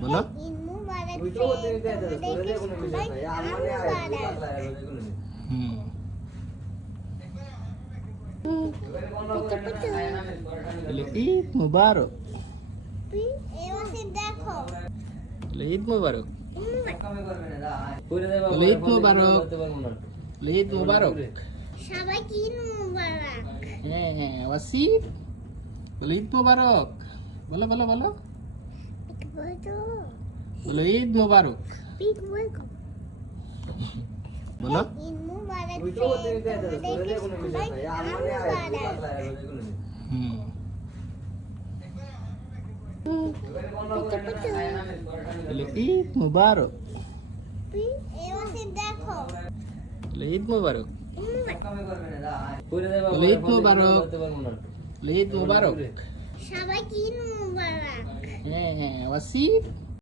বলো হুম ঈদ মুবারক ঈদ মুবারক ঈদ মুবারক ঈদ মুবারক সবাইকে ঈদ মুবারক। হ্যাঁ হ্যাঁ ওয়াসিফ বলো ঈদ মুবারক বলো বলো বলো বলো ঈদ মুবারক বলো ঈদ মুবারক। হুম ঈদ মুবারক দেখো ঈদ মুবারক ঈদ মুবারক ঈদ মুবারক সবাইকে ঈদ মুবারক। হ্যাঁ হ্যাঁ ওয়াসিফ